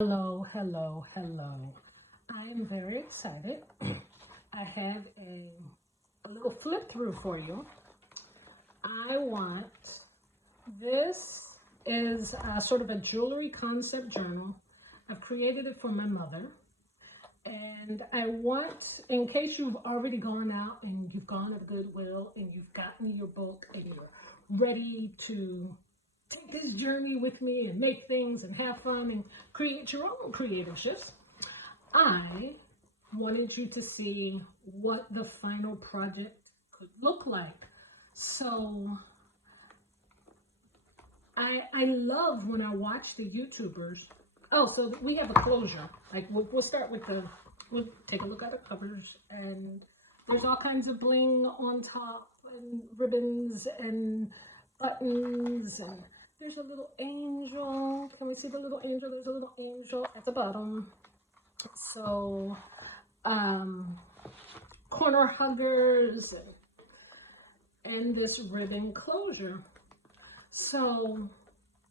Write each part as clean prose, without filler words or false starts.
Hello, hello, hello. I am very excited. I have a little flip through for you. This is sort of a jewelry concept journal. I've created it for my mother. And I want, in case you've already gone out and you've gone to Goodwill and you've gotten your book and you're ready to take this journey with me and make things and have fun and create your own creative shifts, I wanted you to see what the final project could look like. So I love when I watch the YouTubers. Oh, so we have a closure. Like we'll start with we'll take a look at the covers, and there's all kinds of bling on top and ribbons and buttons, and there's a little angel. Can we see the little angel? There's a little angel at the bottom. So, corner huggers and this ribbon closure. So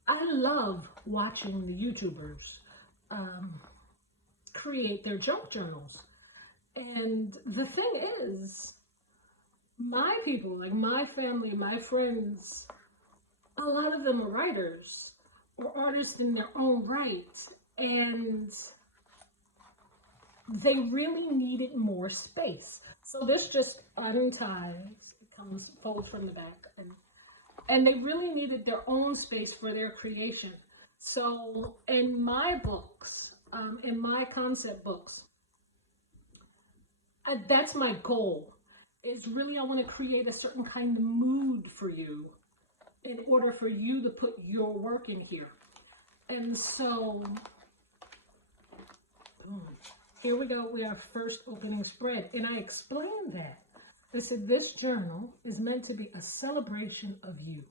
I love watching the YouTubers create their junk journals. And the thing is, my people, like my family, my friends, a lot of them are writers or artists in their own right. And they really needed more space. So this just unties, it comes folds from the back, and they really needed their own space for their creation. So in my books, in my concept books, that's my goal, is really I want to create a certain kind of mood for you in order for you to put your work in here. And so, here we go. We have first opening spread. And I explained that. I said, this journal is meant to be a celebration of you,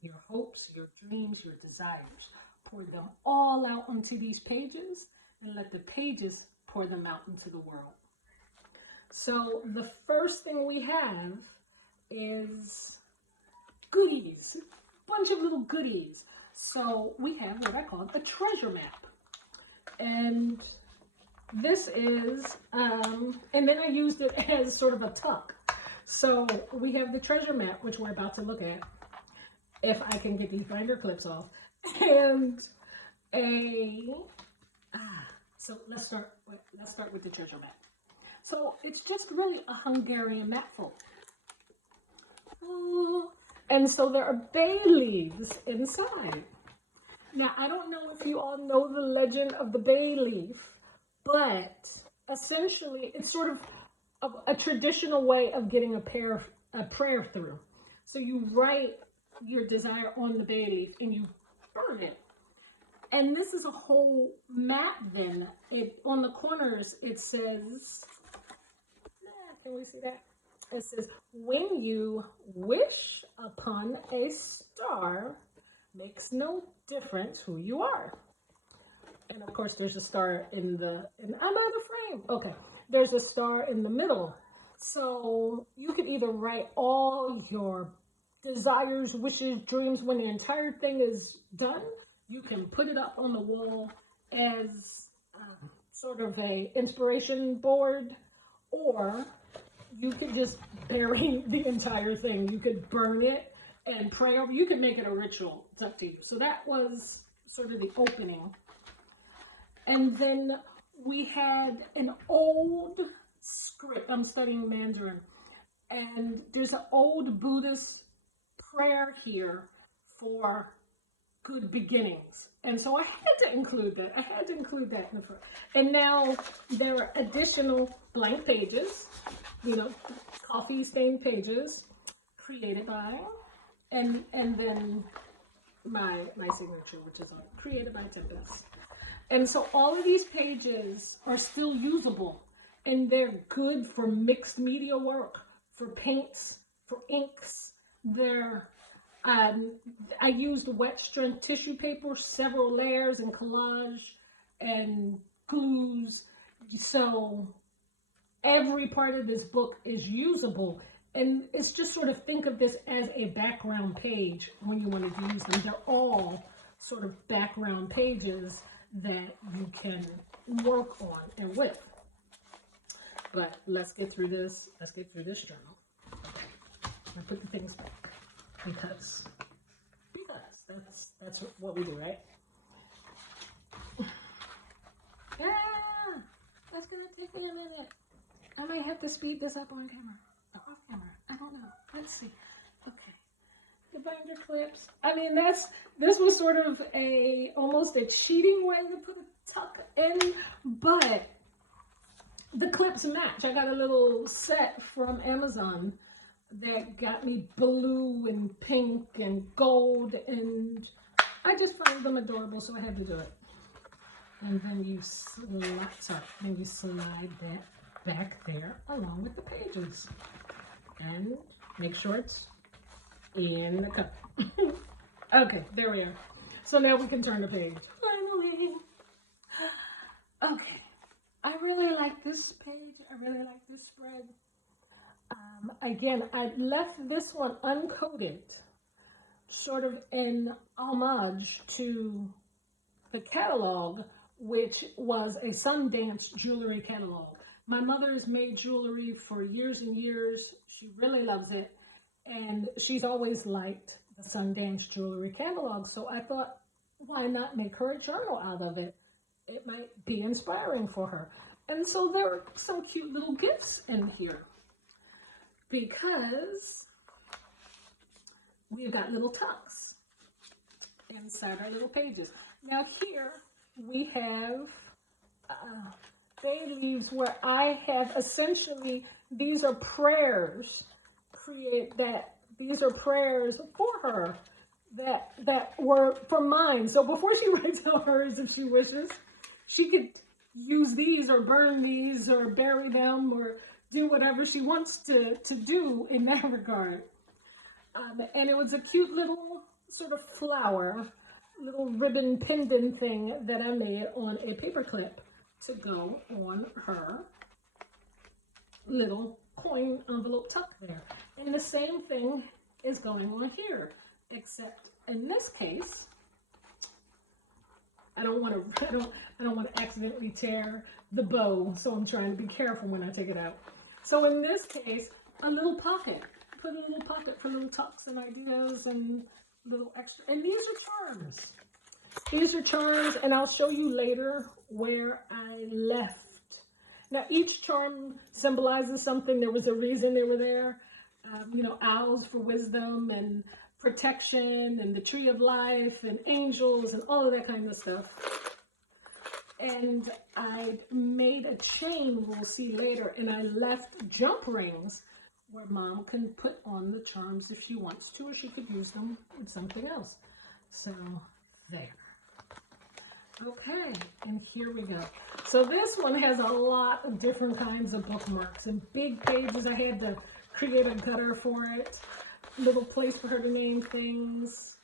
your hopes, your dreams, your desires. Pour them all out onto these pages and let the pages pour them out into the world. So the first thing we have is goodies, a bunch of little goodies. So we have what I call a treasure map. And this is, and then I used it as sort of a tuck. So we have the treasure map, which we're about to look at, if I can get these binder clips off. And so let's start with the treasure map. So it's just really a Hungarian map fold. And so there are bay leaves inside. Now, I don't know if you all know the legend of the bay leaf, but essentially it's sort of a traditional way of getting a prayer through. So you write your desire on the bay leaf and you burn it. And this is a whole map then. On the corners it says, can we see that? It says, when you wish upon a star, makes no difference who you are. And of course there's a star I'm out of frame. Okay, there's a star in the middle. So you could either write all your desires, wishes, dreams. When the entire thing is done, you can put it up on the wall as sort of a inspiration board, or you could just bury the entire thing. You could burn it and pray over. You could make it a ritual. It's up to you. So that was sort of the opening. And then we had an old script. I'm studying Mandarin. And there's an old Buddhist prayer here for good beginnings. And so I had to include that. In the front. And now there are additional blank pages, coffee stained pages created by, and then my signature, which is created by Tempest. And so all of these pages are still usable, and they're good for mixed media work, for paints, for inks. I used wet strength tissue paper, several layers, and collage and glues. So every part of this book is usable. And it's just sort of, think of this as a background page when you want to use them. They're all sort of background pages that you can work on and with. But let's get through this. Let's get through this journal. Okay. I'll put the things back because that's what we do, right? That's gonna take me a minute. I might have to speed this up on camera or off camera. I don't know. Let's see. Okay. The binder clips. I mean, this was sort of almost a cheating way to put a tuck in, but the clips match. I got a little set from Amazon that got me blue and pink and gold, and I just found them adorable, so I had to do it. And then you slide that back there along with the pages, and make sure it's in the cup. Okay, there we are. So now we can turn the page. Finally. Okay. I really like this page. I really like this spread. Again, I left this one uncoded, sort of in homage to the catalog, which was a Sundance jewelry catalog. My mother's made jewelry for years and years. She really loves it. And she's always liked the Sundance jewelry catalog. So I thought, why not make her a journal out of it? It might be inspiring for her. And so there are some cute little gifts in here because we've got little tucks inside our little pages. Now here we have bay leaves where I have essentially, these are prayers these are prayers for her that were from mine. So before she writes out hers, if she wishes, she could use these or burn these or bury them or do whatever she wants to do in that regard. And it was a cute little sort of flower, little ribbon pendant thing that I made on a paper clip to go on her little coin envelope tuck there. And the same thing is going on here, except in this case, I don't want to accidentally tear the bow, so I'm trying to be careful when I take it out. So in this case, a little pocket. Put a little pocket for little tucks and ideas and little extra. And these are charms. These are charms, and I'll show you later where I left. Now, each charm symbolizes something. There was a reason they were there. Owls for wisdom and protection, and the tree of life, and angels, and all of that kind of stuff. And I made a chain, we'll see later, and I left jump rings where Mom can put on the charms if she wants to, or she could use them with something else. So, there. Okay, and here we go. So this one has a lot of different kinds of bookmarks and big pages. I had to create a gutter for it. Little place for her to name things.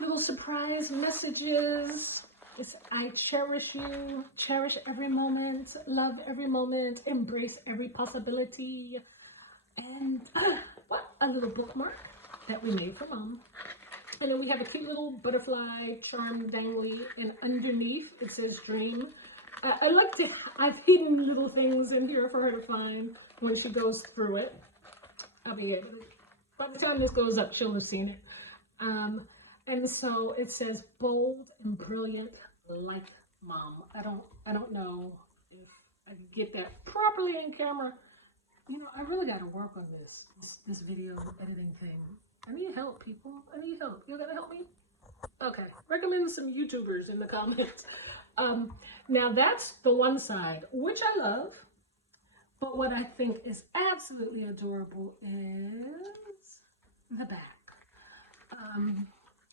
Little surprise messages. It's I cherish you, cherish every moment, love every moment, embrace every possibility. And a little bookmark that we made for Mom. And then we have a cute little butterfly charm dangly, and underneath it says dream. I've hidden little things in here for her to find when she goes through it. By the time this goes up, she'll have seen it. And so it says bold and brilliant like Mom. I don't know if I can get that properly in camera. I really got to work on this video editing thing. I need help, people. I need help. You gotta help me? Okay. Recommend some YouTubers in the comments. Now that's the one side, which I love. But what I think is absolutely adorable is the back. And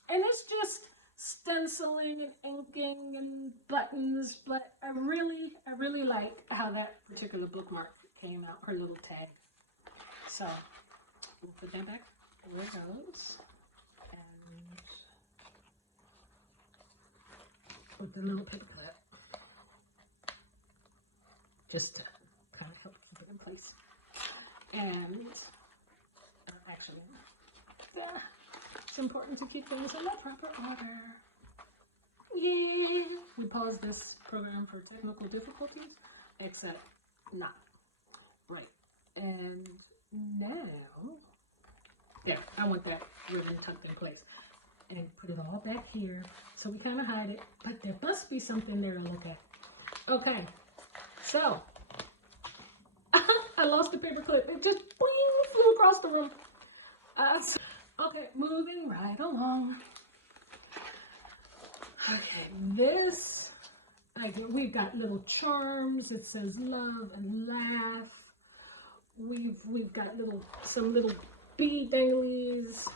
it's just stenciling and inking and buttons, but I really like how that particular bookmark came out, her little tag. So we'll put that back. There it goes. And with the little paper clip, just to kind of help keep it in place. And actually, it's important to keep things in the proper order. Yeah. We paused this program for technical difficulties, except not. Right. And now, yeah, I want that ribbon tucked in place. And put it all back here. So we kind of hide it, but there must be something there to look at. Okay, so I lost the paper clip. It just boing, flew across the room. Okay, moving right along. Okay, this, we've got little charms. It says love and laugh. We've got some little bead danglies,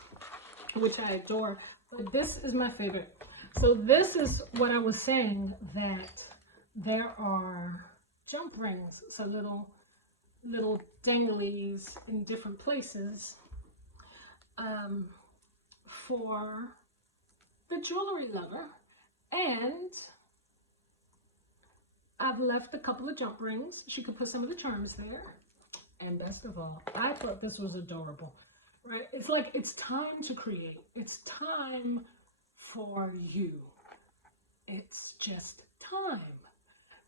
which I adore. But this is my favorite. So this is what I was saying, that there are jump rings, so little danglies in different places for the jewelry lover. And I've left a couple of jump rings. She could put some of the charms there. And best of all, I thought this was adorable. Right? It's like it's time to create. It's time for you. It's just time.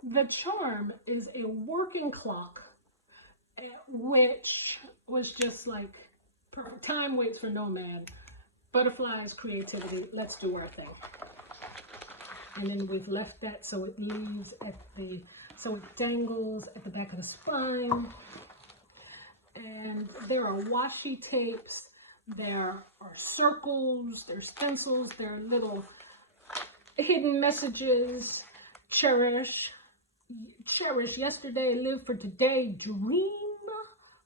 The charm is a working clock, which was just like perfect. Time waits for no man. Butterflies, creativity. Let's do our thing. And then we've left that so it leaves so it dangles at the back of the spine. And there are washi tapes, there are circles, there's stencils, there are little hidden messages. Cherish yesterday, live for today, dream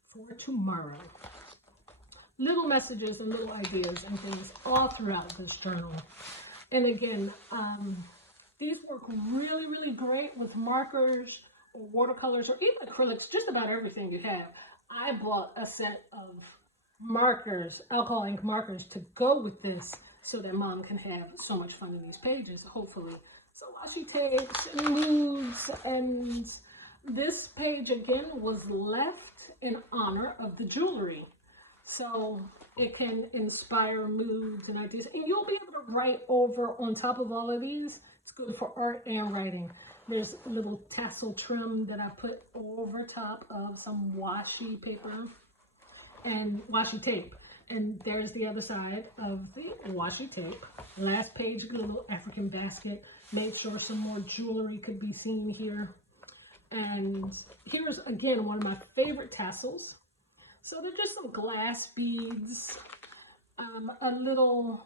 for tomorrow. Little messages and little ideas and things all throughout this journal. And again, these work really, really great with markers or watercolors or even acrylics, just about everything you have. I bought a set of markers, alcohol ink markers, to go with this so that Mom can have so much fun in these pages, hopefully. So washi tapes and moods, and this page again was left in honor of the jewelry. So it can inspire moods and ideas. And you'll be able to write over on top of all of these. It's good for art and writing. There's a little tassel trim that I put over top of some washi paper and washi tape. And there's the other side of the washi tape. Last page, a little African basket. Made sure some more jewelry could be seen here. And here's, again, one of my favorite tassels. So they're just some glass beads, a little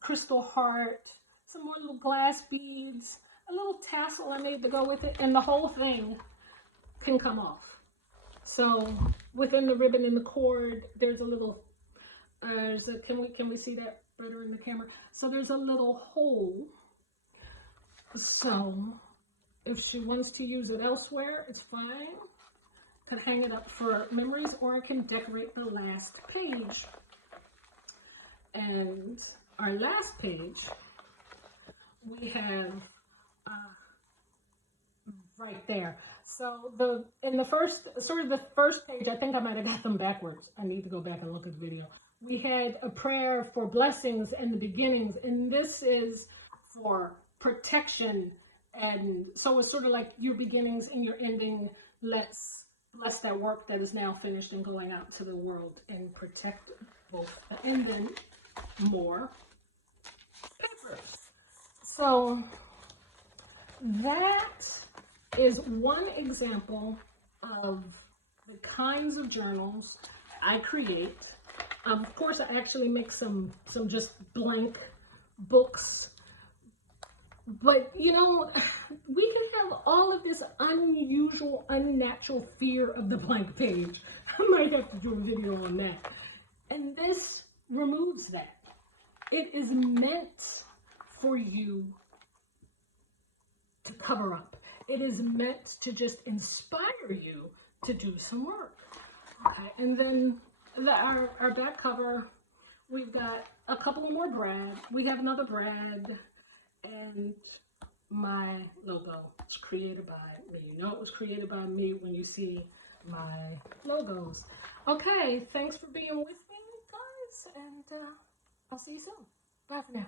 crystal heart, some more little glass beads, a little tassel I made to go with it, and the whole thing can come off. So within the ribbon and the cord, there's a little, can we see that better in the camera? So there's a little hole. So if she wants to use it elsewhere, it's fine. Could hang it up for memories, or I can decorate the last page. And our last page, we have right there. So the first page, I think I might have got them backwards. I need to go back and look at the video. We had a prayer for blessings and the beginnings, and this is for protection. And so it's sort of like your beginnings and your ending. Let's bless that work that is now finished and going out to the world and protect both. And then more papers. So that is one example of the kinds of journals I create. Of course, I actually make some just blank books. But, you know, we can have all of this unusual, unnatural fear of the blank page. I might have to do a video on that. And this removes that. It is meant for you to cover up. It is meant to just inspire you to do some work. Okay, and then our back cover, we've got a couple of more Brad. We have another Brad. And my logo was created by me. You know it was created by me when you see my logos. Okay, thanks for being with me, guys, and I'll see you soon. Bye for now.